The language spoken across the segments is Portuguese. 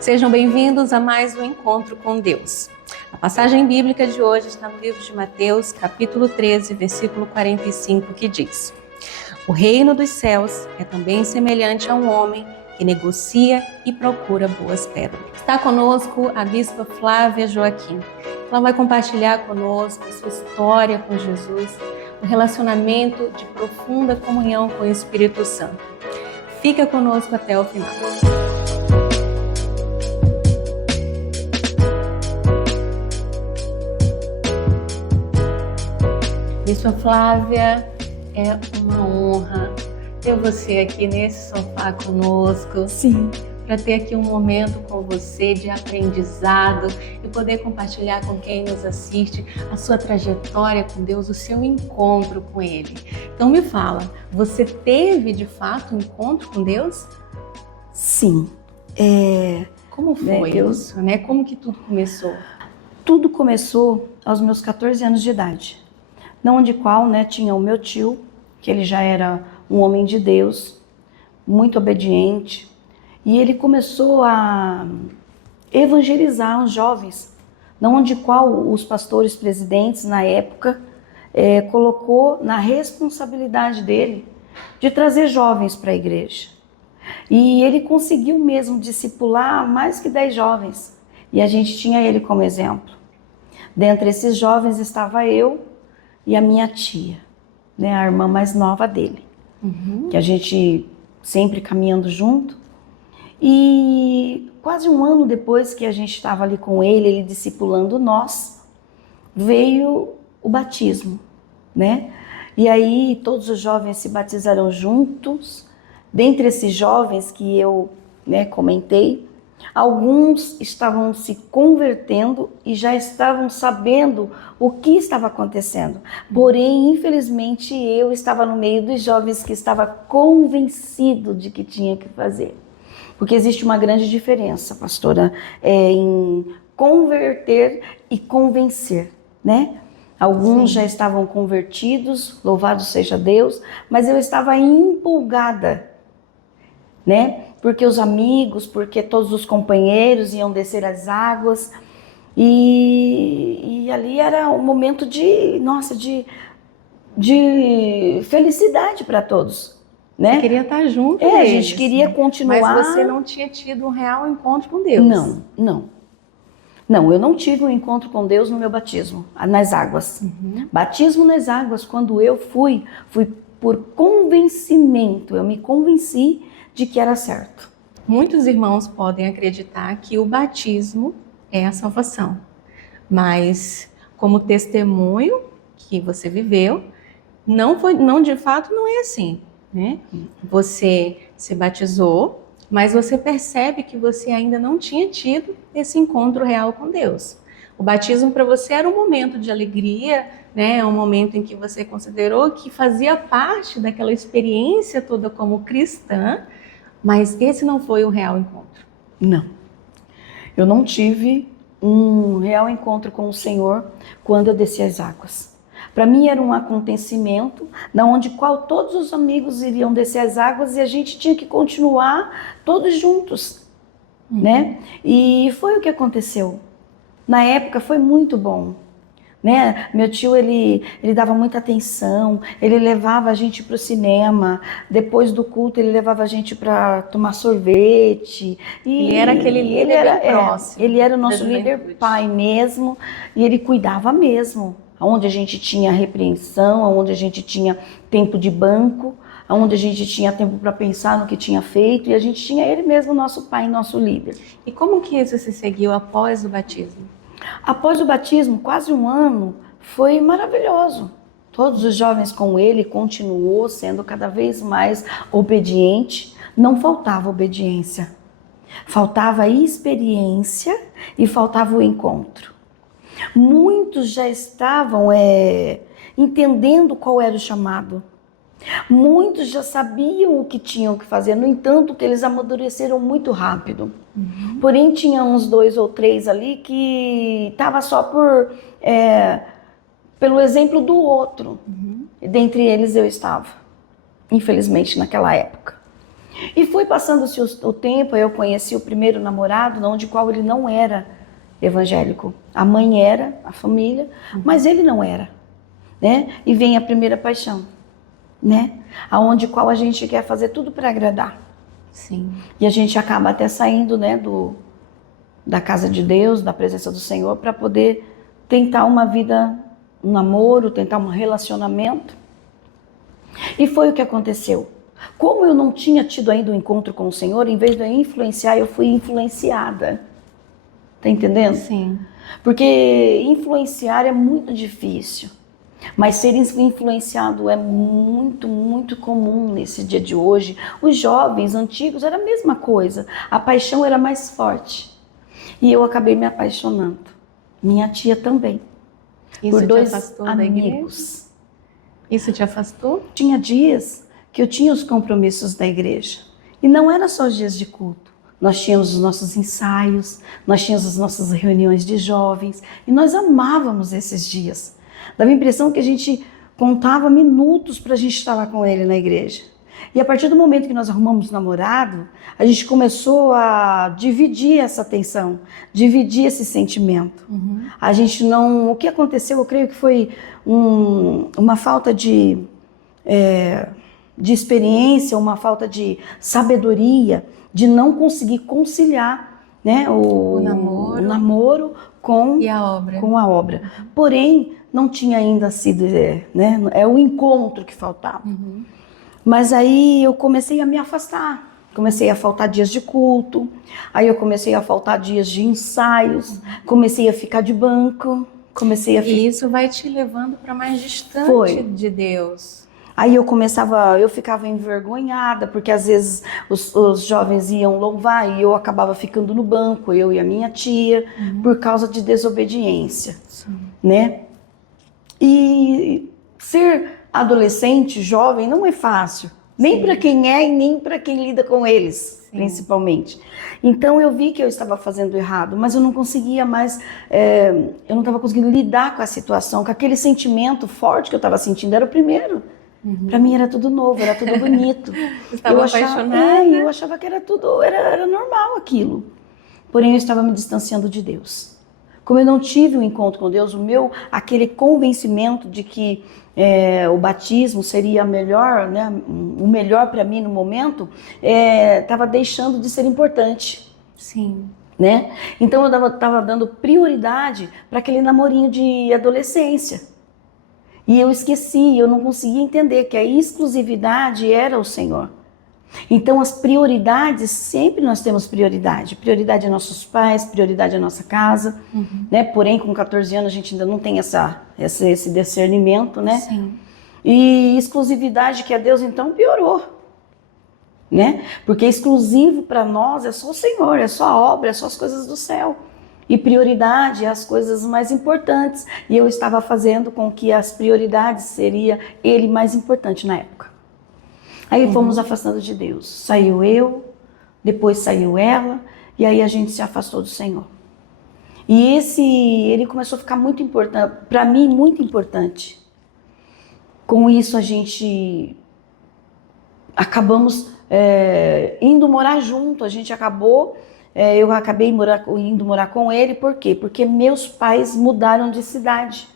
Sejam bem-vindos a mais um Encontro com Deus. A passagem bíblica de hoje está no livro de Mateus, capítulo 13, versículo 45, que diz: O reino dos céus é também semelhante a um homem que negocia e procura boas pérolas. Está conosco a bispa Flávia Joaquim. Ela vai compartilhar conosco a sua história com Jesus, o relacionamento de profunda comunhão com o Espírito Santo. Fica conosco até o final. Bispa Flávia, é uma honra ter você aqui nesse sofá conosco. Sim. Para ter aqui um momento com você de aprendizado e poder compartilhar com quem nos assiste a sua trajetória com Deus, o seu encontro com Ele. Então me fala, você teve de fato um encontro com Deus? Sim. Como foi isso, né? Como que tudo começou? Tudo começou aos meus 14 anos de idade. Onde qual, tinha o meu tio, que ele já era um homem de Deus, muito obediente, e ele começou a evangelizar os jovens, onde qual os pastores presidentes na época colocou na responsabilidade dele de trazer jovens para a igreja. E ele conseguiu mesmo discipular mais que 10 jovens, e a gente tinha ele como exemplo. Dentre esses jovens estava eu e a minha tia, a irmã mais nova dele, que a gente sempre caminhando junto. E quase um ano depois que a gente estava ali com ele discipulando nós, veio o batismo, E aí todos os jovens se batizaram juntos. Dentre esses jovens que eu comentei, alguns estavam se convertendo e já estavam sabendo o que estava acontecendo. Porém, infelizmente, eu estava no meio dos jovens que estava convencido de que tinha que fazer. Porque existe uma grande diferença, pastora, em converter e convencer, Alguns já estavam convertidos, louvado seja Deus, mas eu estava empolgada, Porque os amigos, porque todos os companheiros iam descer as águas e ali era um momento de felicidade para todos, Você queria estar junto deles, a gente queria continuar. Mas você não tinha tido um real encontro com Deus. Não, eu não tive um encontro com Deus no meu batismo, nas águas. Batismo nas águas, quando eu fui por convencimento, eu me convenci de que era certo. Muitos irmãos podem acreditar que o batismo é a salvação, mas como testemunho que você viveu, não de fato não é assim, Você se batizou, mas você percebe que você ainda não tinha tido esse encontro real com Deus. O batismo para você era um momento de alegria, um momento em que você considerou que fazia parte daquela experiência toda como cristã, mas esse não foi o real encontro. Não. Eu não tive um real encontro com o Senhor quando eu desci as águas. Para mim era um acontecimento onde qual todos os amigos iriam descer as águas e a gente tinha que continuar todos juntos, E foi o que aconteceu. Na época foi muito bom. Meu tio, ele dava muita atenção, ele levava a gente para o cinema, depois do culto ele levava a gente para tomar sorvete. Ele era aquele líder bem próximo. Ele era o nosso líder pai mesmo, e ele cuidava mesmo. Onde a gente tinha repreensão, onde a gente tinha tempo de banco, onde a gente tinha tempo para pensar no que tinha feito, e a gente tinha ele mesmo, nosso pai, nosso líder. E como que isso se seguiu após o batismo? Após o batismo, quase um ano, foi maravilhoso. Todos os jovens com ele, continuou sendo cada vez mais obediente. Não faltava obediência, faltava experiência e faltava o encontro. Muitos já estavam entendendo qual era o chamado. Muitos já sabiam o que tinham que fazer, no entanto, que eles amadureceram muito rápido. Porém, tinha uns 2 ou 3 ali que estava só pelo exemplo do outro. Dentre eles eu estava, infelizmente, naquela época. E foi passando-se o tempo, eu conheci o primeiro namorado, onde qual ele não era evangélico. A mãe era, a família, mas ele não era, né? E vem a primeira paixão, né? Aonde qual a gente quer fazer tudo para agradar. Sim. E a gente acaba até saindo, né, da casa de Deus, da presença do Senhor, para poder tentar uma vida, um namoro, tentar um relacionamento. E foi o que aconteceu. Como eu não tinha tido ainda um encontro com o Senhor, em vez de eu influenciar, eu fui influenciada. Tá entendendo? Sim. Porque influenciar é muito difícil. Mas ser influenciado é muito, muito comum nesse dia de hoje. Os jovens antigos era a mesma coisa. A paixão era mais forte. E eu acabei me apaixonando. Minha tia também. Isso por te dois afastou da amigos. Isso te afastou? Tinha dias que eu tinha os compromissos da igreja. E não era só os dias de culto. Nós tínhamos os nossos ensaios, nós tínhamos as nossas reuniões de jovens. E nós amávamos esses dias. Dava a impressão que a gente contava minutos para a gente estar lá com ele na igreja. E a partir do momento que nós arrumamos namorado, a gente começou a dividir essa atenção, dividir esse sentimento. A gente não... O que aconteceu, eu creio que foi uma falta de experiência, uma falta de sabedoria, de não conseguir conciliar, né, o namoro com a obra. Porém, não tinha ainda sido, né, é o encontro que faltava. Mas aí eu comecei a me afastar, comecei a faltar dias de culto, aí eu comecei a faltar dias de ensaios, comecei a ficar de banco, E isso vai te levando para mais distante de Deus. Aí eu ficava envergonhada, porque às vezes os jovens iam louvar e eu acabava ficando no banco, eu e a minha tia, por causa de desobediência, né? E ser adolescente, jovem, não é fácil, nem para quem é e nem para quem lida com eles, principalmente. Então eu vi que eu estava fazendo errado, mas eu não conseguia mais, eu não estava conseguindo lidar com a situação, com aquele sentimento forte que eu estava sentindo, era o primeiro. Para mim era tudo novo, era tudo bonito. Estava apaixonada? Eu achava que era tudo, era normal aquilo. Porém, eu estava me distanciando de Deus. Como eu não tive um encontro com Deus, aquele convencimento de que o batismo seria melhor, né, o melhor para mim no momento, estava deixando de ser importante. Sim. Né? Então eu estava dando prioridade para aquele namorinho de adolescência. E eu esqueci, eu não conseguia entender que a exclusividade era o Senhor. Então as prioridades, sempre nós temos prioridade. Prioridade é nossos pais, prioridade é nossa casa. Né? Porém, com 14 anos a gente ainda não tem esse discernimento, né? Sim. E exclusividade que é Deus, então, piorou. Né? Porque exclusivo para nós é só o Senhor, é só a obra, é só as coisas do céu. E prioridade é as coisas mais importantes. E eu estava fazendo com que as prioridades seria ele mais importante na época. Aí fomos afastando de Deus. Saiu eu, depois saiu ela, e aí a gente se afastou do Senhor. E ele começou a ficar muito importante, para mim muito importante. Com isso a gente acabamos indo morar junto, a gente acabou... eu acabei indo morar com ele, por quê? Porque meus pais mudaram de cidade.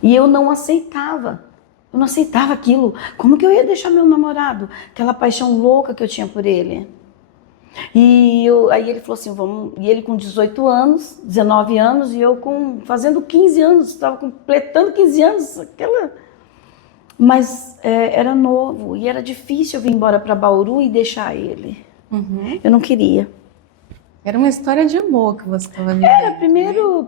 E eu não aceitava. Eu não aceitava aquilo. Como que eu ia deixar meu namorado? Aquela paixão louca que eu tinha por ele. Aí ele falou assim, vamos... E ele com 18 anos, 19 anos, e eu fazendo 15 anos, estava completando 15 anos, Mas era novo, e era difícil eu vir embora para Bauru e deixar ele. Eu não queria. Era uma história de amor que você estava vivendo. Era primeiro amor,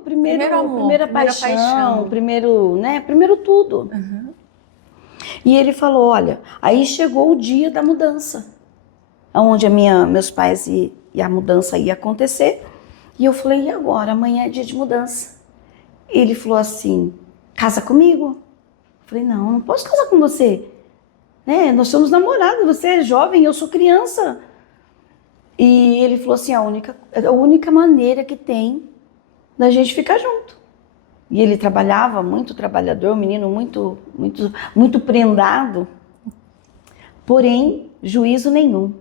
primeira paixão, primeiro tudo. E ele falou, olha, aí chegou o dia da mudança, onde meus pais e a mudança ia acontecer. E eu falei, e agora? Amanhã é dia de mudança. Ele falou assim, casa comigo? Eu falei, não posso casar com você. Né? Nós somos namorados, você é jovem, eu sou criança. E ele falou assim, a única maneira que tem da gente ficar junto. E ele trabalhava, muito trabalhador, um menino muito prendado, porém, juízo nenhum.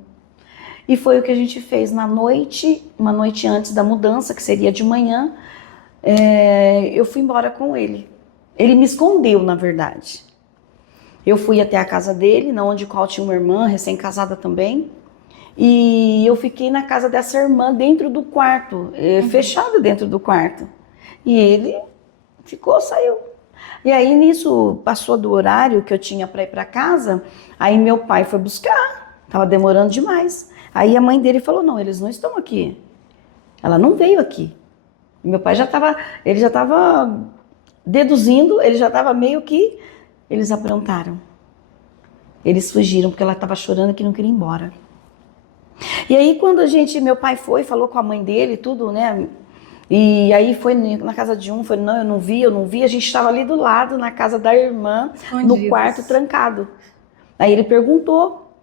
E foi o que a gente fez na noite, uma noite antes da mudança, que seria de manhã. Eu fui embora com ele. Ele me escondeu, na verdade. Eu fui até a casa dele, onde qual tinha uma irmã, recém-casada também. E eu fiquei na casa dessa irmã, dentro do quarto, fechado dentro do quarto. E ele saiu. E aí nisso, passou do horário que eu tinha para ir para casa, aí meu pai foi buscar, estava demorando demais. Aí a mãe dele falou, não, eles não estão aqui. Ela não veio aqui. E meu pai ele já estava deduzindo, ele já estava meio que, eles aprontaram. Eles fugiram porque ela estava chorando que não queria ir embora. E aí quando meu pai falou com a mãe dele, tudo, né? E aí foi na casa de um, falou, não, eu não vi. A gente estava ali do lado, na casa da irmã, no quarto trancado. Aí ele perguntou,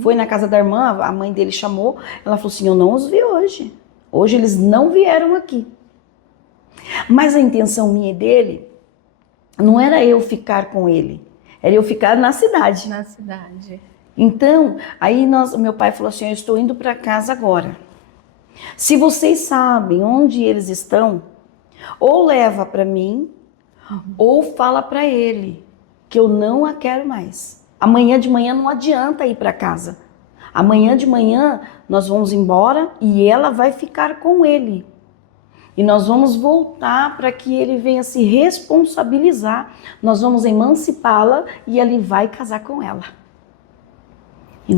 foi na casa da irmã, a mãe dele chamou, ela falou assim, eu não os vi hoje. Hoje eles não vieram aqui. Mas a intenção minha e dele não era eu ficar com ele, era eu ficar na cidade. Na cidade. Então, aí meu pai falou assim, eu estou indo para casa agora. Se vocês sabem onde eles estão, ou leva para mim, ou fala para ele que eu não a quero mais. Amanhã de manhã não adianta ir para casa. Amanhã de manhã nós vamos embora e ela vai ficar com ele. E nós vamos voltar para que ele venha se responsabilizar. Nós vamos emancipá-la e ele vai casar com ela. E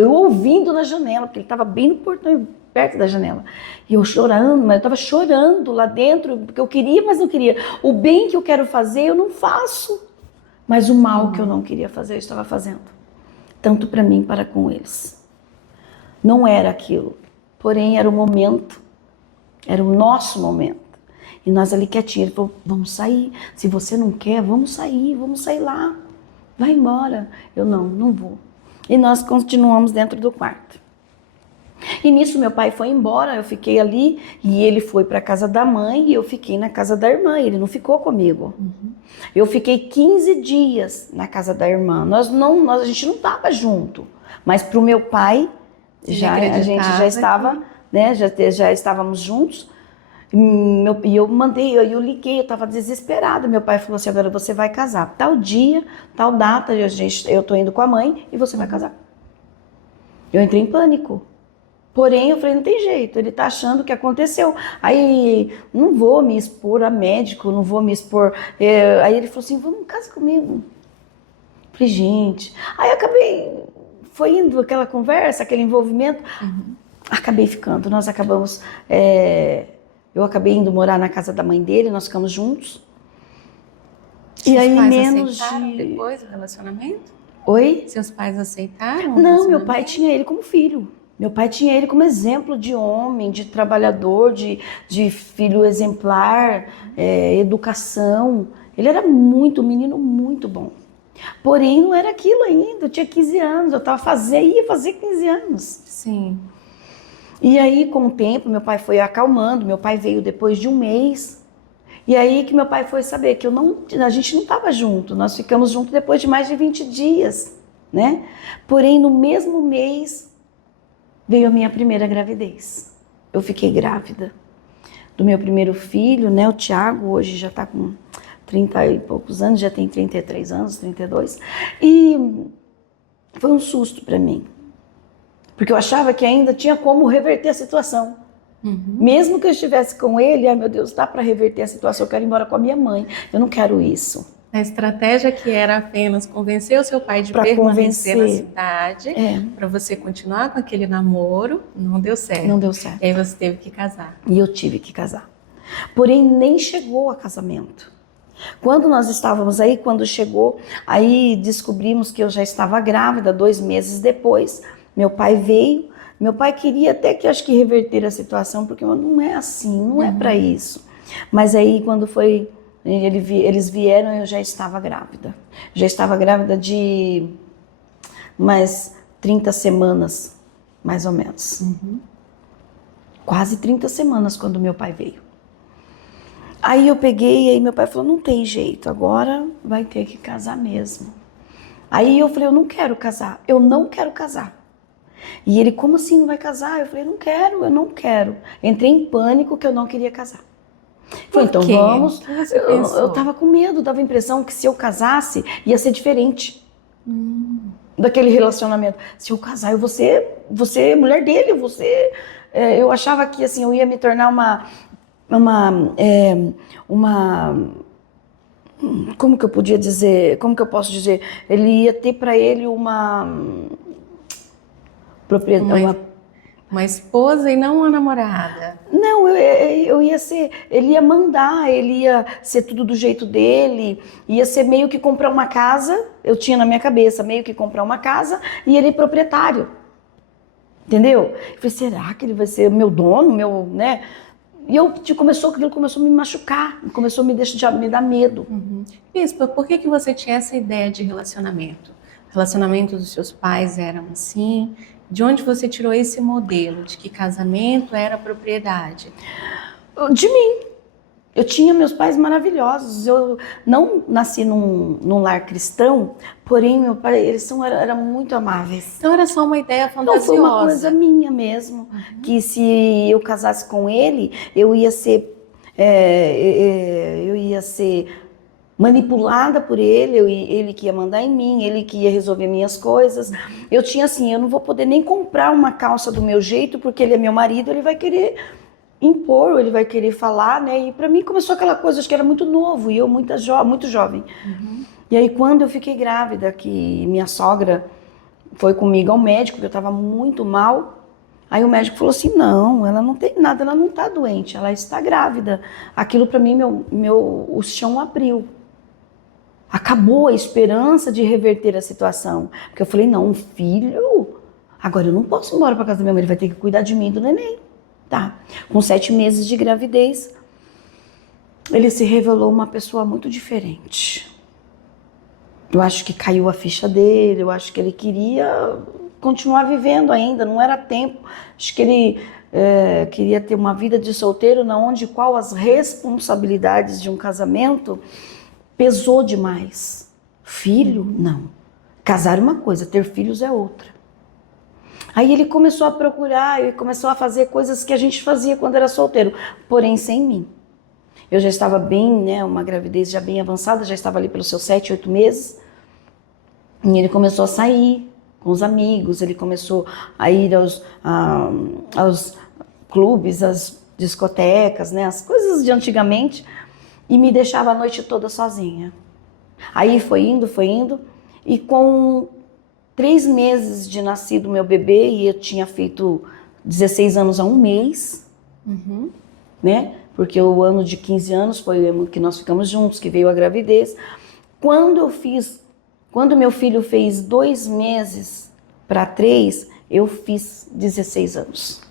eu ouvindo na janela, porque ele estava bem no portão, perto da janela. E eu chorando, mas eu estava chorando lá dentro, porque eu queria, mas não queria. O bem que eu quero fazer, eu não faço. Mas o mal que eu não queria fazer, eu estava fazendo. Tanto para mim, para com eles. Não era aquilo. Porém, era o momento. Era o nosso momento. E nós ali quietinhos, ele falou, vamos sair. Se você não quer, vamos sair lá. Vai embora. Eu não vou. E nós continuamos dentro do quarto. E nisso meu pai foi embora, eu fiquei ali e ele foi para a casa da mãe e eu fiquei na casa da irmã, ele não ficou comigo. Eu fiquei 15 dias na casa da irmã, a gente não estava junto, mas para o meu pai, a gente já estava, né, já estávamos juntos. E eu liguei, eu estava desesperada. Meu pai falou assim, agora você vai casar. Tal dia, tal data, eu tô indo com a mãe e você vai casar. Eu entrei em pânico. Porém, eu falei, não tem jeito, ele tá achando o que aconteceu. Aí, não vou me expor a médico, não vou me expor... Aí ele falou assim, vamos, casa comigo. Eu falei, gente... Aí foi indo aquela conversa, aquele envolvimento. Acabei ficando, nós acabamos... Eu acabei indo morar na casa da mãe dele, nós ficamos juntos. Seus pais aceitaram depois do relacionamento? Oi? Seus pais aceitaram? Não, meu pai tinha ele como filho. Meu pai tinha ele como exemplo de homem, de trabalhador, de filho exemplar, educação. Ele era um menino muito bom. Porém, não era aquilo ainda. Eu tinha 15 anos, ia fazer 15 anos. Sim. E aí, com o tempo, meu pai foi acalmando. Meu pai veio depois de um mês. E aí que meu pai foi saber que a gente não estava junto. Nós ficamos juntos depois de mais de 20 dias, né? Porém, no mesmo mês, veio a minha primeira gravidez. Eu fiquei grávida do meu primeiro filho, né? O Thiago, hoje já está com 30 e poucos anos, já tem 33 anos, 32. E foi um susto para mim. Porque eu achava que ainda tinha como reverter a situação. Mesmo que eu estivesse com ele, ai meu Deus, dá para reverter a situação, eu quero ir embora com a minha mãe. Eu não quero isso. A estratégia que era apenas convencer o seu pai de permanecer na cidade, para você continuar com aquele namoro, não deu certo. Não deu certo. E aí você teve que casar. E eu tive que casar. Porém, nem chegou a casamento. Quando nós estávamos aí, quando chegou, aí descobrimos que eu já estava grávida, 2 meses depois. Meu pai veio, meu pai queria até que acho que reverter a situação, porque não é assim, não é para isso. Mas aí quando foi, eles vieram, eu já estava grávida. Já estava grávida de mais 30 semanas, mais ou menos. Quase 30 semanas quando meu pai veio. Aí eu peguei, aí meu pai falou, não tem jeito, agora vai ter que casar mesmo. Aí eu falei, eu não quero casar, eu não quero casar. E ele, como assim não vai casar? Eu falei, não quero, eu não quero. Entrei em pânico que eu não queria casar. Falei, então quê? vamos. O que você Eu pensou? tava com medo, dava a impressão que se eu casasse ia ser diferente daquele relacionamento. Se eu casar, eu vou ser mulher dele, eu achava que assim, eu ia me tornar uma como que eu podia dizer, como que eu posso dizer? Ele ia ter para ele uma propriedade, Uma esposa e não uma namorada. não, eu ia ser, ele ia mandar, ele ia ser tudo do jeito dele, ia ser meio que comprar uma casa, eu tinha na minha cabeça, meio que comprar uma casa e ele proprietário, entendeu? Eu falei, será que ele vai ser meu dono, meu, né? E aquilo começou a me machucar, começou a me dar medo. Bispa, por que você tinha essa ideia de relacionamento? O relacionamento dos seus pais eram assim? De onde você tirou esse modelo de que casamento era propriedade? De mim. Eu tinha meus pais maravilhosos. Eu não nasci num lar cristão, porém meu pai, eram muito amáveis. Então era só uma ideia Não, fantasiosa. foi uma coisa minha mesmo, que se eu casasse com ele, eu ia ser manipulada por ele, ele que ia mandar em mim, ele que ia resolver minhas coisas. Eu tinha assim, eu não vou poder nem comprar uma calça do meu jeito, porque ele é meu marido, ele vai querer impor, ele vai querer falar, né? E para mim começou aquela coisa, acho que era muito novo e eu muito jovem. E aí quando eu fiquei grávida, que minha sogra foi comigo ao médico, que eu estava muito mal, aí o médico falou assim, não, ela não tem nada, ela não está doente, ela está grávida. Aquilo para mim, o chão abriu. Acabou a esperança de reverter a situação. Porque eu falei, não, um filho, agora eu não posso ir embora para casa da minha mãe, ele vai ter que cuidar de mim e do neném. Tá. Com 7 meses de gravidez, ele se revelou uma pessoa muito diferente. Eu acho que caiu a ficha dele, eu acho que ele queria continuar vivendo ainda, não era tempo. Acho que ele queria ter uma vida de solteiro, qual as responsabilidades de um casamento pesou demais. Filho, não. Casar é uma coisa, ter filhos é outra. Aí ele começou a procurar e começou a fazer coisas que a gente fazia quando era solteiro, porém sem mim. Eu já estava bem, né, uma gravidez já bem avançada, já estava ali pelos seus 7, 8 meses. E ele começou a sair com os amigos, ele começou a ir aos clubes, às discotecas, né, as coisas de antigamente, e me deixava a noite toda sozinha. Aí foi indo, e com 3 meses de nascido meu bebê, e eu tinha feito 16 anos há um mês, né? Porque o ano de 15 anos foi o ano que nós ficamos juntos, que veio a gravidez. Quando meu filho fez 2 meses para 3, eu fiz 16 anos.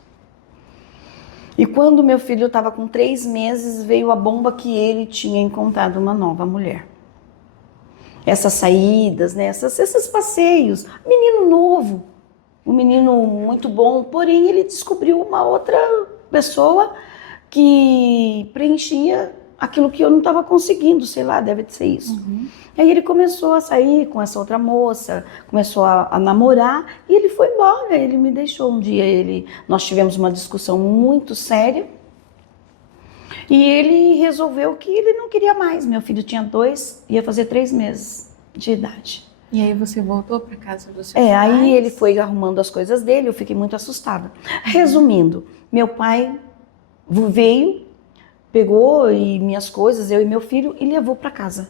E quando meu filho estava com 3 meses, veio a bomba que ele tinha encontrado uma nova mulher. Essas saídas, né? Esses passeios. Menino novo, um menino muito bom, porém ele descobriu uma outra pessoa que preenchia aquilo que eu não estava conseguindo, sei lá, deve ser isso. Aí ele começou a sair com essa outra moça, começou a namorar e ele foi embora, ele me deixou um dia, nós tivemos uma discussão muito séria e ele resolveu que ele não queria mais. Meu filho tinha 2, ia fazer 3 meses de idade. E aí você voltou para casa dos seus pais? Aí ele foi arrumando as coisas dele, eu fiquei muito assustada. Resumindo, meu pai veio, pegou minhas coisas, eu e meu filho, e levou para casa.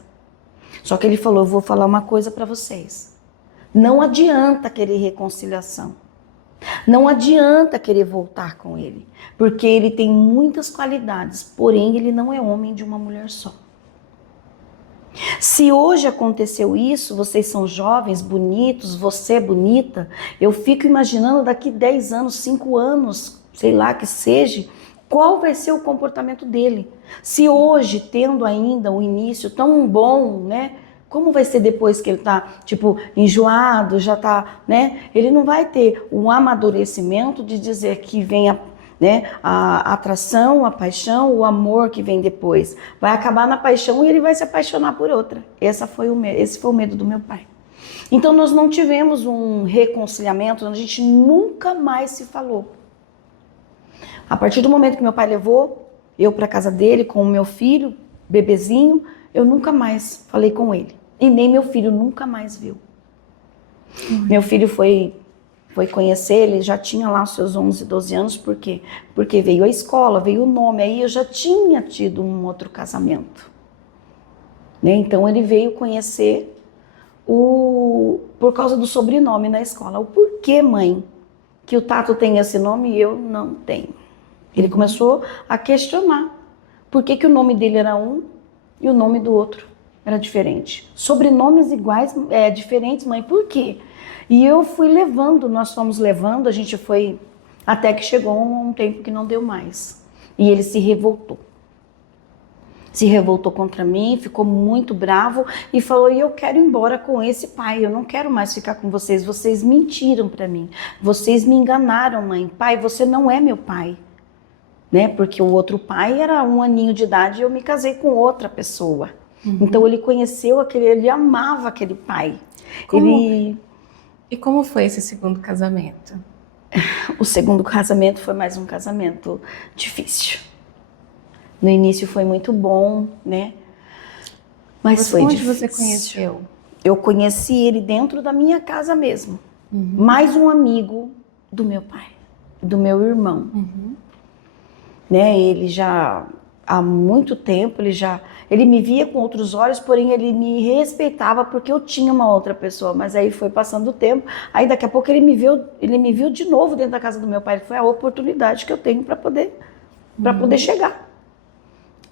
Só que ele falou, eu vou falar uma coisa para vocês. Não adianta querer reconciliação. Não adianta querer voltar com ele. Porque ele tem muitas qualidades, porém ele não é homem de uma mulher só. Se hoje aconteceu isso, vocês são jovens, bonitos, você é bonita, eu fico imaginando daqui 10 anos, 5 anos, sei lá que seja, qual vai ser o comportamento dele. Se hoje, tendo ainda um início tão bom, né? Como vai ser depois que ele tá, tipo, enjoado, já tá, né? Ele não vai ter um amadurecimento de dizer que vem a atração, a paixão, o amor que vem depois. Vai acabar na paixão e ele vai se apaixonar por outra. Esse foi o medo do meu pai. Então nós não tivemos um reconciliamento, a gente nunca mais se falou. A partir do momento que meu pai levou eu para casa dele com o meu filho, bebezinho, eu nunca mais falei com ele. E nem meu filho nunca mais viu. Meu filho foi conhecer, ele já tinha lá os seus 11, 12 anos, por quê? Porque veio a escola, veio o nome, aí eu já tinha tido um outro casamento. Né? Então ele veio conhecer por causa do sobrenome na escola. O porquê, mãe, que o Tato tem esse nome e eu não tenho? Ele começou a questionar por que o nome dele era um e o nome do outro era diferente. Sobrenomes iguais, diferentes, mãe, por quê? E eu fui levando, nós fomos levando, a gente foi, até que chegou um tempo que não deu mais. E ele se revoltou. Se revoltou contra mim, ficou muito bravo e falou, eu quero ir embora com esse pai, eu não quero mais ficar com vocês, vocês mentiram para mim, vocês me enganaram, mãe. Pai, você não é meu pai. Né? Porque o outro pai era 1 aninho de idade e eu me casei com outra pessoa. Então ele conheceu ele amava aquele pai. E como foi esse segundo casamento? O segundo casamento foi mais um casamento difícil. No início foi muito bom, né? Mas foi difícil. Onde você conheceu? Eu conheci ele dentro da minha casa mesmo. Mais um amigo do meu pai, do meu irmão. Né? Ele já há muito tempo, ele me via com outros olhos, porém ele me respeitava porque eu tinha uma outra pessoa, mas aí foi passando o tempo, aí daqui a pouco ele me viu de novo dentro da casa do meu pai, foi a oportunidade que eu tenho para poder chegar.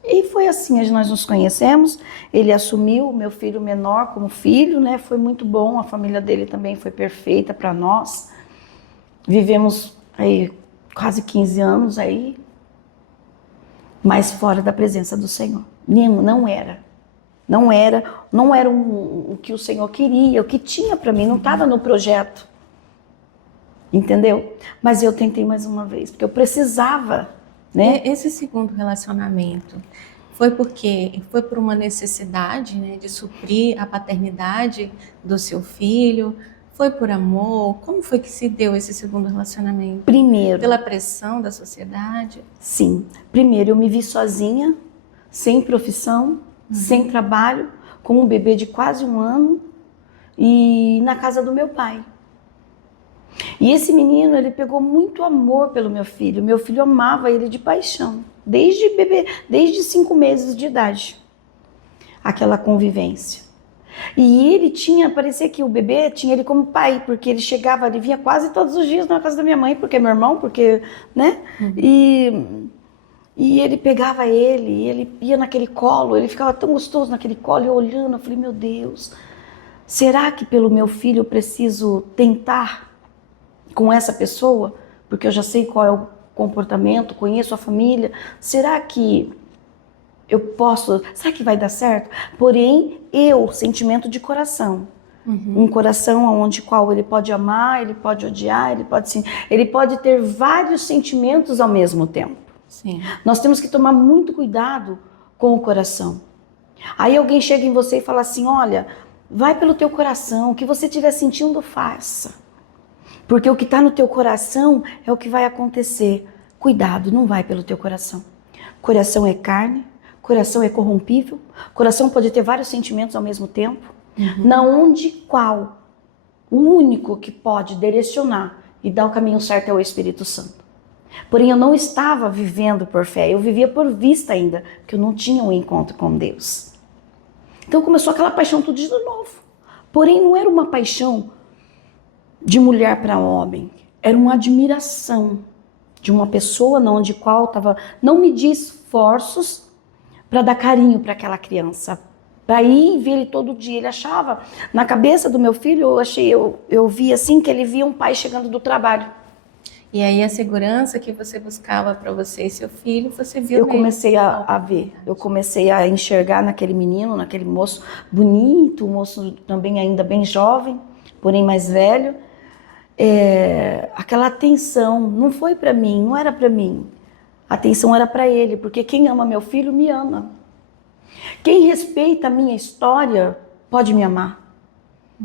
E foi assim, nós nos conhecemos, ele assumiu o meu filho menor como filho, né? Foi muito bom, a família dele também foi perfeita para nós, vivemos aí quase 15 anos aí, mas fora da presença do Senhor. Não era o que o Senhor queria, o que tinha para mim, não estava no projeto. Entendeu? Mas eu tentei mais uma vez, porque eu precisava, né? Esse segundo relacionamento foi por uma necessidade, né, de suprir a paternidade do seu filho? Foi por amor? Como foi que se deu esse segundo relacionamento? Primeiro. Pela pressão da sociedade? Sim. Primeiro, eu me vi sozinha, sem profissão, sem trabalho, com um bebê de quase 1 ano e na casa do meu pai. E esse menino, ele pegou muito amor pelo meu filho. Meu filho amava ele de paixão, desde bebê, desde 5 meses de idade. Aquela convivência. E ele parecia que o bebê tinha ele como pai, porque ele vinha quase todos os dias na casa da minha mãe, porque é meu irmão, né? E ele pegava ele ia naquele colo, ele ficava tão gostoso naquele colo, e eu olhando, eu falei, meu Deus, será que pelo meu filho eu preciso tentar com essa pessoa? Porque eu já sei qual é o comportamento, conheço a família, será que eu posso, será que vai dar certo? Porém, sentimento de coração. Um coração onde qual ele pode amar, ele pode odiar, ele pode ter vários sentimentos ao mesmo tempo. Sim. Nós temos que tomar muito cuidado com o coração. Aí alguém chega em você e fala assim, olha, vai pelo teu coração, o que você estiver sentindo, faça. Porque o que está no teu coração é o que vai acontecer. Cuidado, não vai pelo teu coração. Coração é carne, coração é corrompível, coração pode ter vários sentimentos ao mesmo tempo, na onde qual o único que pode direcionar e dar o caminho certo é o Espírito Santo. Porém, eu não estava vivendo por fé, eu vivia por vista ainda, porque eu não tinha um encontro com Deus. Então começou aquela paixão tudo de novo. Porém, não era uma paixão de mulher para homem, era uma admiração de uma pessoa onde qual não media esforços para dar carinho para aquela criança, para ir ver ele todo dia. Ele achava, na cabeça do meu filho, eu vi assim, que ele via um pai chegando do trabalho. E aí a segurança que você buscava para você e seu filho, você viu Eu nele. comecei a ver, eu comecei a enxergar naquele menino, naquele moço bonito, um moço também ainda bem jovem, porém mais velho, aquela atenção não foi para mim, não era para mim. A atenção era para ele, porque quem ama meu filho me ama. Quem respeita a minha história pode me amar.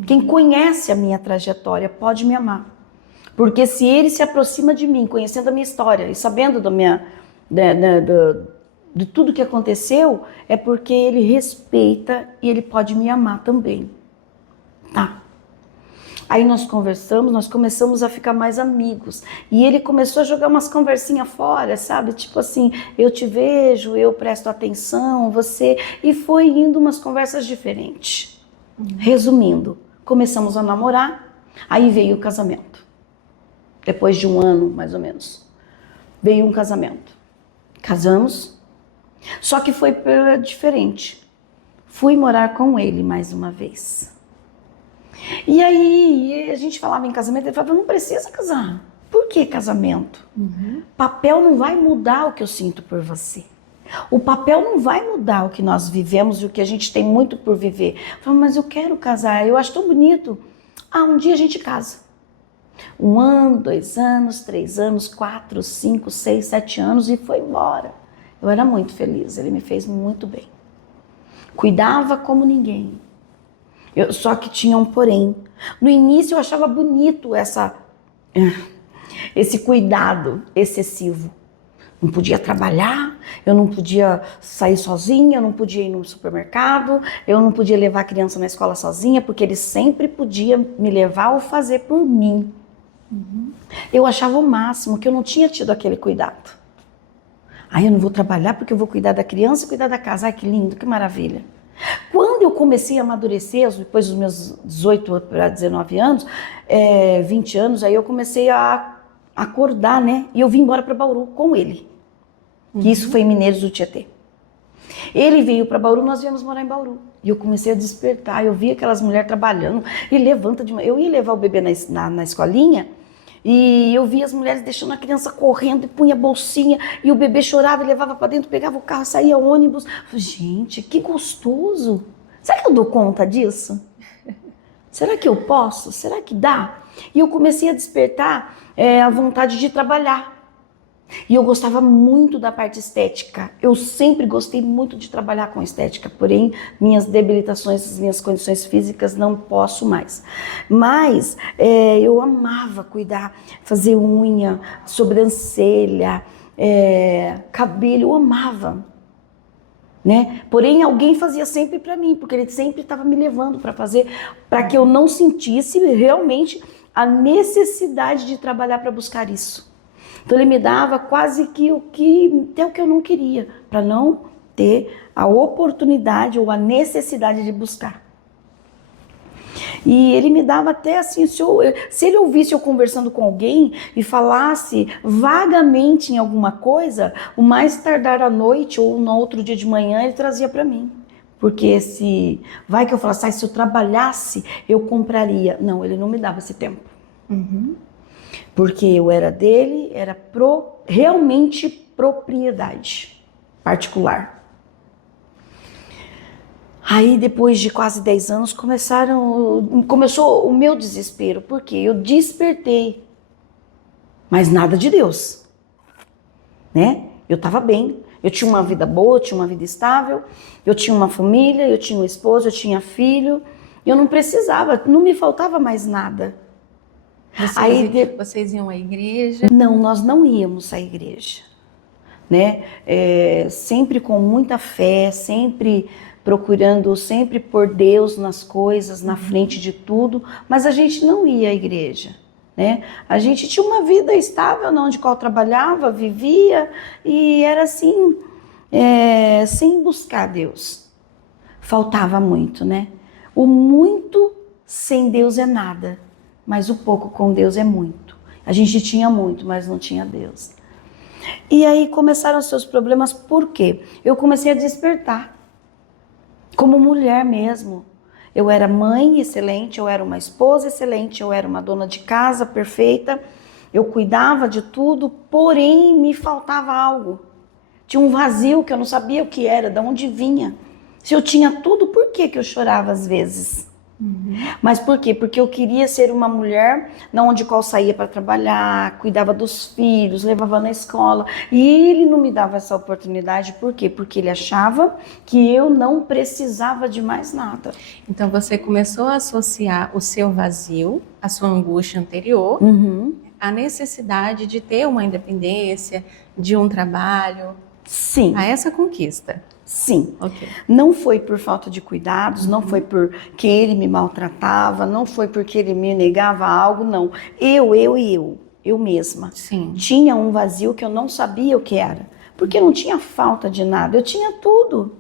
Quem conhece a minha trajetória pode me amar. Porque se ele se aproxima de mim, conhecendo a minha história e sabendo de tudo que aconteceu, é porque ele respeita e ele pode me amar também. Tá. Aí nós conversamos, nós começamos a ficar mais amigos. E ele começou a jogar umas conversinhas fora, sabe? Tipo assim, eu te vejo, eu presto atenção, você... E foi indo umas conversas diferentes. Resumindo, começamos a namorar, aí veio o casamento. Depois de 1 ano, mais ou menos, veio um casamento. Casamos, só que foi diferente. Fui morar com ele mais uma vez. E aí a gente falava em casamento, ele falava, não precisa casar. Por que casamento? Papel não vai mudar o que eu sinto por você. O papel não vai mudar o que nós vivemos e o que a gente tem muito por viver. Eu falava, mas eu quero casar, eu acho tão bonito. Um dia a gente casa. 1 ano, 2 anos, 3 anos, 4, 5, 6, 7 anos e foi embora. Eu era muito feliz, ele me fez muito bem. Cuidava como ninguém. Só que tinha um porém. No início eu achava bonito esse cuidado excessivo. Não podia trabalhar, eu não podia sair sozinha, eu não podia ir no supermercado, eu não podia levar a criança na escola sozinha, porque ele sempre podia me levar ou fazer por mim. Eu achava o máximo que eu não tinha tido aquele cuidado. Eu não vou trabalhar porque eu vou cuidar da criança e cuidar da casa. Ai, que lindo, que maravilha. Quando eu comecei a amadurecer, depois dos meus 18 para 19 anos, 20 anos, aí eu comecei a acordar, né? E eu vim embora para Bauru com ele. Que isso foi em Mineiros do Tietê. Ele veio para Bauru, nós viemos morar em Bauru. E eu comecei a despertar, eu via aquelas mulheres trabalhando, e levanta de manhã. Eu ia levar o bebê na escolinha, e eu via as mulheres deixando a criança correndo, e punha a bolsinha, e o bebê chorava, e levava para dentro, pegava o carro, saía ônibus. Gente, que gostoso! Será que eu dou conta disso? Será que eu posso? Será que dá? E eu comecei a despertar a vontade de trabalhar. E eu gostava muito da parte estética. Eu sempre gostei muito de trabalhar com estética, porém, minhas debilitações, minhas condições físicas, não posso mais. Mas eu amava cuidar, fazer unha, sobrancelha, cabelo, eu amava. Né? Porém, alguém fazia sempre para mim, porque ele sempre estava me levando para fazer, para que eu não sentisse realmente a necessidade de trabalhar para buscar isso. Então ele me dava quase que até o que eu não queria, para não ter a oportunidade ou a necessidade de buscar. E ele me dava até assim, se ele ouvisse eu conversando com alguém e falasse vagamente em alguma coisa, o mais tardar à noite ou no outro dia de manhã ele trazia para mim. Porque vai que eu falasse, se eu trabalhasse, eu compraria. Não, ele não me dava esse tempo. Porque eu era dele, era realmente propriedade particular. Aí depois de quase 10 anos começou o meu desespero, porque eu despertei, mas nada de Deus, né? Eu estava bem, eu tinha uma vida boa, eu tinha uma vida estável, eu tinha uma família, eu tinha um esposo, eu tinha filho, eu não precisava, não me faltava mais nada. Vocês iam à igreja? Não, nós não íamos à igreja, né? Sempre com muita fé, sempre procurando sempre pôr Deus nas coisas, na frente de tudo, mas a gente não ia à igreja, né? A gente tinha uma vida estável, onde qual trabalhava, vivia, e era assim, sem buscar Deus. Faltava muito, né? O muito sem Deus é nada. Mas o pouco com Deus é muito. A gente tinha muito, mas não tinha Deus. E aí começaram os seus problemas, por quê? Eu comecei a despertar. Como mulher mesmo. Eu era mãe excelente, eu era uma esposa excelente, eu era uma dona de casa perfeita. Eu cuidava de tudo, porém me faltava algo. Tinha um vazio que eu não sabia o que era, de onde vinha. Se eu tinha tudo, por que eu chorava às vezes? Mas por quê? Porque eu queria ser uma mulher na onde qual saía para trabalhar, cuidava dos filhos, levava na escola. E ele não me dava essa oportunidade. Por quê? Porque ele achava que eu não precisava de mais nada. Então você começou a associar o seu vazio, a sua angústia anterior, à necessidade de ter uma independência, de um trabalho, Sim. a essa conquista. Sim. Ok. Não foi por falta de cuidados, não foi porque ele me maltratava, não foi porque ele me negava algo, não. Eu mesma. Sim. Tinha um vazio que eu não sabia o que era. Porque não tinha falta de nada, eu tinha tudo.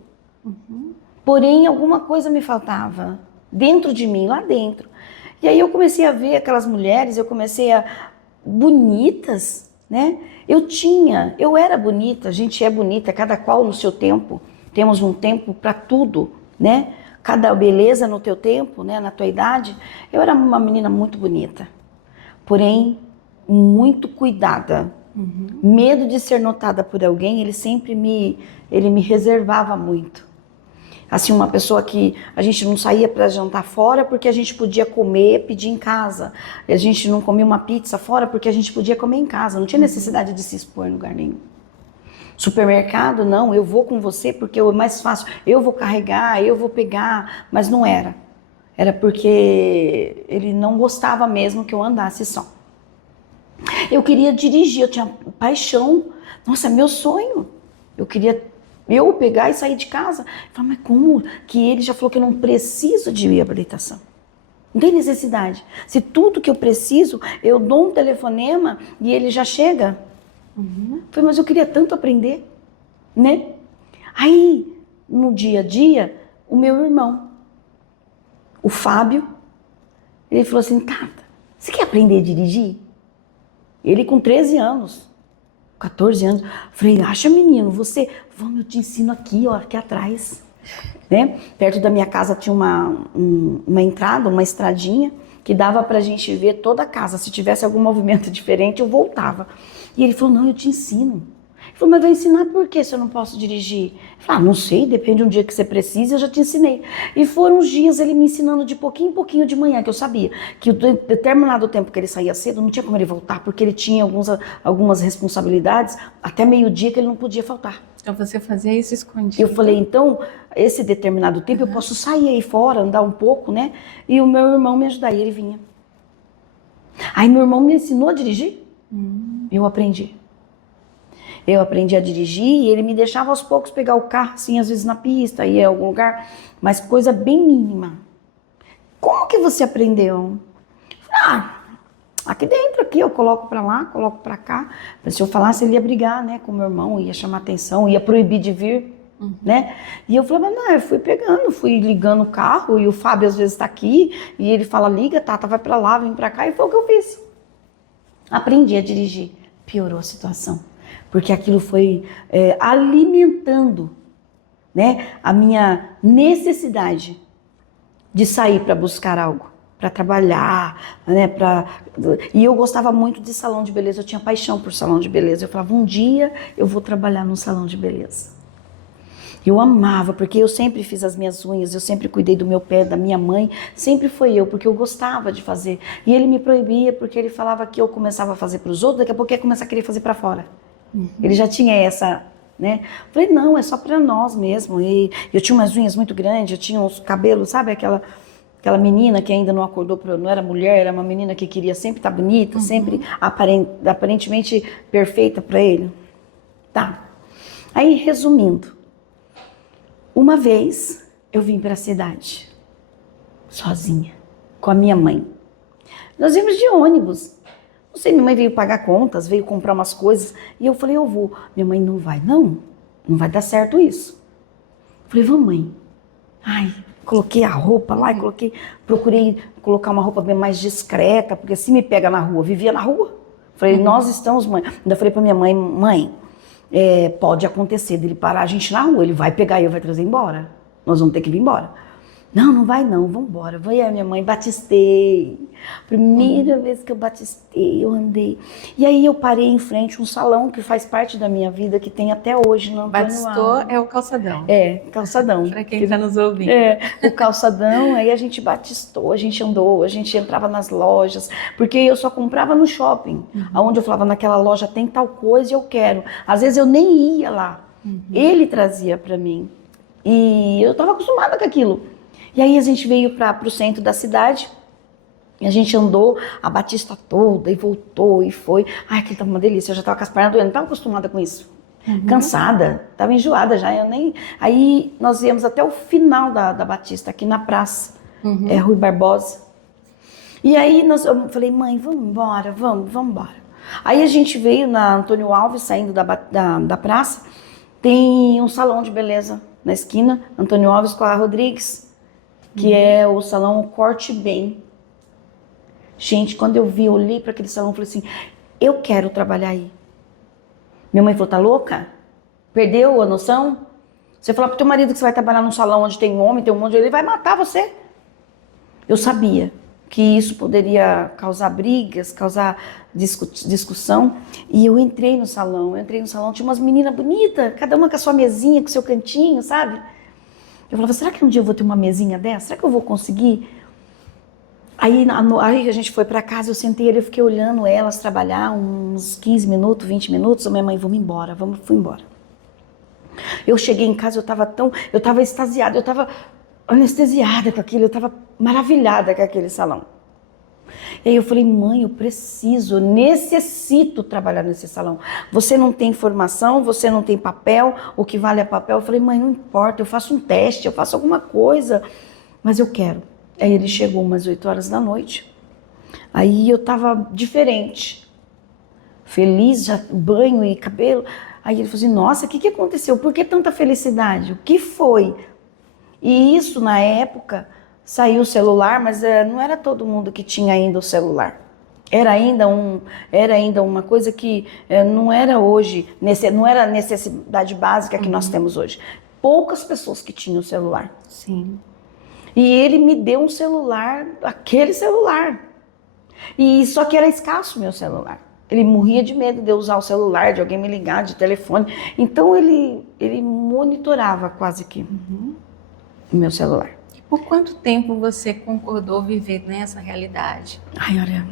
Porém, alguma coisa me faltava dentro de mim, lá dentro. E aí eu comecei a ver aquelas mulheres, bonitas, né? Eu era bonita, a gente é bonita, cada qual no seu tempo. Temos um tempo para tudo, né? Cada beleza no teu tempo, né? Na tua idade. Eu era uma menina muito bonita, porém muito cuidada. Medo de ser notada por alguém, ele me reservava muito. Assim, uma pessoa que a gente não saía para jantar fora porque a gente podia comer, pedir em casa. A gente não comia uma pizza fora porque a gente podia comer em casa. Não tinha necessidade de se expor em lugar nenhum. Supermercado, não, eu vou com você porque é mais fácil. Eu vou carregar, eu vou pegar. Mas não era. Era porque ele não gostava mesmo que eu andasse só. Eu queria dirigir, eu tinha paixão. Nossa, meu sonho. Eu queria pegar e sair de casa. Eu falei, mas como que ele já falou que eu não preciso de habilitação? Não tem necessidade. Se tudo que eu preciso, eu dou um telefonema e ele já chega. Eu falei, mas eu queria tanto aprender, né? Aí, no dia a dia, o meu irmão, o Fábio, ele falou assim, Tata, você quer aprender a dirigir? Ele com 13 anos. 14 anos, falei, acha menino, vamos, eu te ensino aqui, ó, aqui atrás, né? Perto da minha casa tinha uma entrada, uma estradinha, que dava pra gente ver toda a casa, se tivesse algum movimento diferente, eu voltava. E ele falou, não, eu te ensino. Ele falou, mas vai ensinar por quê se eu não posso dirigir? Eu falei, não sei, depende de um dia que você precisa, eu já te ensinei. E foram os dias ele me ensinando de pouquinho em pouquinho de manhã, que eu sabia que determinado tempo que ele saía cedo, não tinha como ele voltar, porque ele tinha algumas responsabilidades, até meio-dia que ele não podia faltar. Então você fazia isso escondido. Eu falei, então, esse determinado tempo eu posso sair aí fora, andar um pouco, né? E o meu irmão me ajudar, e ele vinha. Aí meu irmão me ensinou a dirigir, eu aprendi. Eu aprendi a dirigir e ele me deixava aos poucos pegar o carro, assim, às vezes na pista, ir em algum lugar, mas coisa bem mínima. Como que você aprendeu? Aqui dentro, aqui, eu coloco pra lá, coloco pra cá. Se eu falasse, ele ia brigar, né, com meu irmão, ia chamar atenção, ia proibir de vir, né? E eu falava, não, eu fui pegando, fui ligando o carro, e o Fábio às vezes tá aqui, e ele fala, liga, Tata, vai pra lá, vem pra cá, e foi o que eu fiz. Aprendi a dirigir. Piorou a situação. Porque aquilo foi alimentando, né, a minha necessidade de sair para buscar algo, para trabalhar, né, e eu gostava muito de salão de beleza, eu tinha paixão por salão de beleza. Eu falava, um dia eu vou trabalhar num salão de beleza. Eu amava, porque eu sempre fiz as minhas unhas, eu sempre cuidei do meu pé, da minha mãe, sempre foi eu, porque eu gostava de fazer. E ele me proibia, porque ele falava que eu começava a fazer para os outros, daqui a pouco eu ia começar a querer fazer para fora. Ele já tinha essa, né? Eu falei, não, é só para nós mesmo. E eu tinha umas unhas muito grandes, eu tinha uns cabelos, sabe aquela menina que ainda não acordou, não era mulher, era uma menina que queria sempre estar bonita, sempre aparentemente perfeita para ele. Tá. Aí, resumindo, uma vez eu vim para a cidade, sozinha, com a minha mãe. Nós íamos de ônibus. Não sei, minha mãe veio pagar contas, veio comprar umas coisas, e eu falei, eu vou. Minha mãe, não vai vai dar certo isso. Eu falei, vamos, mãe. Ai, coloquei a roupa lá, procurei colocar uma roupa bem mais discreta, porque se me pega na rua, vivia na rua. Falei, nós estamos, mãe. Ainda falei pra minha mãe, mãe, pode acontecer dele parar a gente na rua, ele vai pegar e eu vai trazer embora. Nós vamos ter que vir embora. Não, não vai não, vamos embora. Vou a minha mãe, batistei. Primeira vez que eu batistei, eu andei. E aí eu parei em frente a um salão que faz parte da minha vida, que tem até hoje no Antônio Batistou Alves. é o calçadão. É, calçadão. Para quem está nos ouvindo. É, o calçadão, aí a gente batistou, a gente andou, a gente entrava nas lojas, porque eu só comprava no shopping, onde eu falava, naquela loja tem tal coisa e eu quero. Às vezes eu nem ia lá, ele trazia para mim. E eu estava acostumada com aquilo. E aí a gente veio para o centro da cidade, e a gente andou a Batista toda, e voltou, e foi. Ai, aquilo estava uma delícia, eu já estava com as pernas doendo, não estava acostumada com isso. Cansada, estava enjoada já, eu nem... Aí nós viemos até o final da Batista, aqui na praça, Rui Barbosa. E aí eu falei, mãe, vamos embora, vamos embora. Aí a gente veio na Antônio Alves, saindo da praça, tem um salão de beleza na esquina, Antônio Alves com a Rodrigues, que é o salão Corte Bem. Gente, quando eu olhei para aquele salão, eu falei assim, eu quero trabalhar aí. Minha mãe falou, tá louca? Perdeu a noção? Você falar pro teu marido que você vai trabalhar num salão onde tem um homem, tem um monte de... Ele vai matar você. Eu sabia que isso poderia causar brigas, causar discussão. E eu entrei no salão, tinha umas meninas bonitas, cada uma com a sua mesinha, com o seu cantinho, sabe? Eu falava, será que um dia eu vou ter uma mesinha dessa? Será que eu vou conseguir? Aí a gente foi para casa, eu sentei ali, eu fiquei olhando elas trabalhar uns 15 minutos, 20 minutos. A minha mãe, vamos embora, fui embora. Eu cheguei em casa, eu tava extasiada, eu tava anestesiada com aquilo, eu tava maravilhada com aquele salão. E aí eu falei, mãe, eu necessito trabalhar nesse salão. Você não tem formação, você não tem papel, o que vale é papel. Eu falei, mãe, não importa, eu faço um teste, eu faço alguma coisa, mas eu quero. Aí ele chegou umas 8 horas da noite, aí eu tava diferente, feliz, já banho e cabelo. Aí ele falou assim, nossa, o que aconteceu? Por que tanta felicidade? O que foi? E isso, na época, saiu o celular, mas não era todo mundo que tinha ainda o celular. Era ainda uma coisa que não era hoje, não era a necessidade básica que nós temos hoje. Poucas pessoas que tinham o celular. Sim. E ele me deu um celular, aquele celular. E só que era escasso o meu celular. Ele morria de medo de eu usar o celular, de alguém me ligar, de telefone. Então ele monitorava quase que o meu celular. E por quanto tempo você concordou viver nessa realidade? Ai, olha,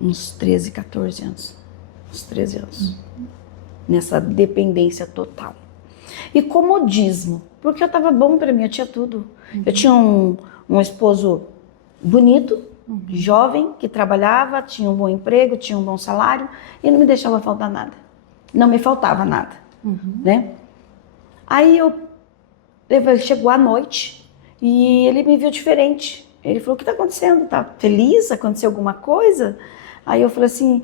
uns 13, 14 anos. Uns 13 anos. Nessa dependência total. E comodismo, porque eu estava bom para mim, eu tinha tudo. Eu tinha um esposo bonito, jovem, que trabalhava, tinha um bom emprego, tinha um bom salário e não me deixava faltar nada. Não me faltava nada, né? Aí chegou a noite e ele me viu diferente. Ele falou, o que está acontecendo? Tá feliz? Aconteceu alguma coisa? Aí eu falei assim,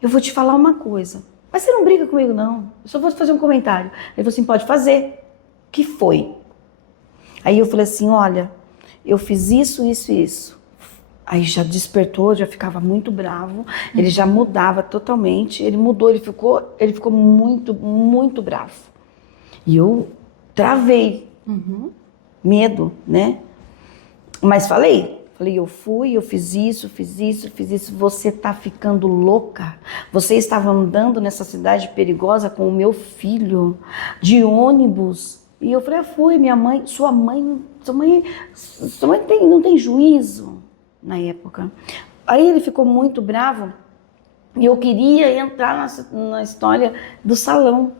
eu vou te falar uma coisa. Mas você não briga comigo, não. Eu só vou fazer um comentário. Ele falou assim, pode fazer. O que foi? Aí eu falei assim, olha, eu fiz isso, isso e isso. Aí já despertou, já ficava muito bravo. Ele já mudava totalmente. Ele mudou, ele ficou muito, muito bravo. E eu travei. Medo, né? Mas falei, eu fiz isso, você tá ficando louca? Você estava andando nessa cidade perigosa com o meu filho, de ônibus. E eu falei, fui, minha mãe, sua mãe não tem juízo na época. Aí ele ficou muito bravo e eu queria entrar na história do salão.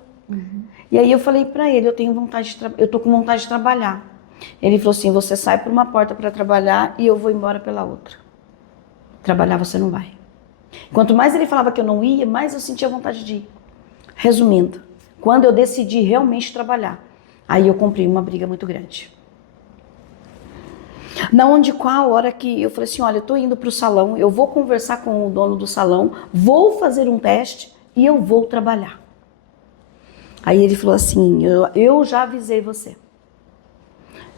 E aí eu falei para ele, eu tô com vontade de trabalhar. Ele falou assim, você sai por uma porta para trabalhar e eu vou embora pela outra. Trabalhar você não vai. Quanto mais ele falava que eu não ia, mais eu sentia vontade de ir. Resumindo, quando eu decidi realmente trabalhar, aí eu comprei uma briga muito grande. Qual hora que eu falei assim, olha, eu tô indo pro salão, eu vou conversar com o dono do salão, vou fazer um teste e eu vou trabalhar. Aí ele falou assim, eu já avisei você.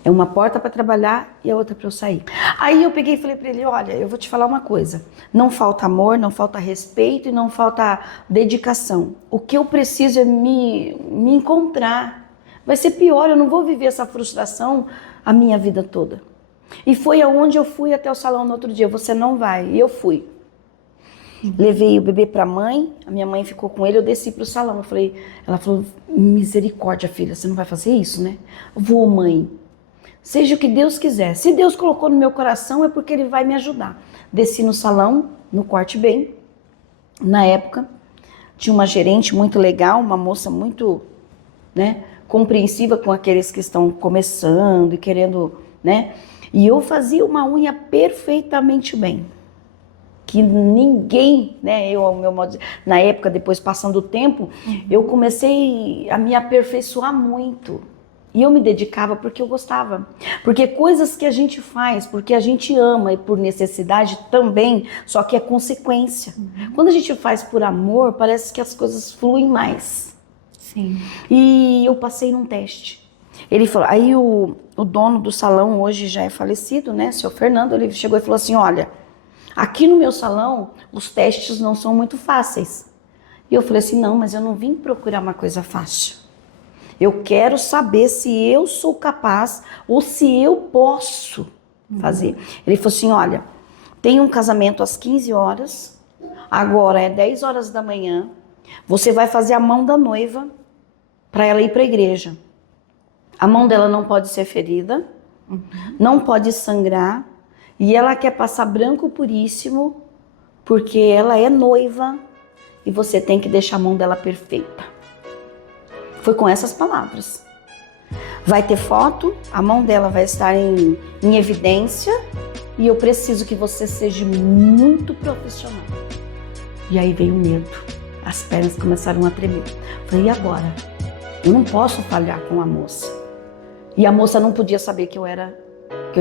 É uma porta para trabalhar e a outra para eu sair. Aí eu peguei e falei para ele, olha, eu vou te falar uma coisa. Não falta amor, não falta respeito e não falta dedicação. O que eu preciso é me encontrar. Vai ser pior, eu não vou viver essa frustração a minha vida toda. E foi aonde eu fui até o salão no outro dia. Você não vai. E eu fui. Levei o bebê para a minha mãe ficou com ele, eu desci para o salão. Ela falou, misericórdia, filha, você não vai fazer isso, né? Vou, mãe. Seja o que Deus quiser. Se Deus colocou no meu coração, é porque Ele vai me ajudar. Desci no salão, no corte bem. Na época, tinha uma gerente muito legal, uma moça muito, né, compreensiva com aqueles que estão começando e querendo, né? E eu fazia uma unha perfeitamente bem. Que ninguém, né, eu, ao meu modo de dizer, na época, depois passando o tempo, eu comecei a me aperfeiçoar muito. E eu me dedicava porque eu gostava. Porque coisas que a gente faz, porque a gente ama e por necessidade também, só que é consequência. Quando a gente faz por amor, parece que as coisas fluem mais. Sim. E eu passei num teste. Ele falou, aí o dono do salão hoje já é falecido, né, seu Fernando, ele chegou e falou assim, olha, aqui no meu salão os testes não são muito fáceis. E eu falei assim, não, mas eu não vim procurar uma coisa fácil. Eu quero saber se eu sou capaz ou se eu posso fazer. Ele falou assim, olha, tem um casamento às 15 horas, agora é 10 horas da manhã, você vai fazer a mão da noiva para ela ir para a igreja. A mão dela não pode ser ferida, não pode sangrar, e ela quer passar branco puríssimo, porque ela é noiva e você tem que deixar a mão dela perfeita. Foi com essas palavras. Vai ter foto, a mão dela vai estar em evidência e eu preciso que você seja muito profissional. E aí veio o medo. As pernas começaram a tremer. Falei, e agora? Eu não posso falhar com a moça. E a moça não podia saber que eu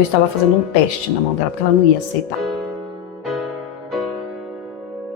estava fazendo um teste na mão dela, porque ela não ia aceitar.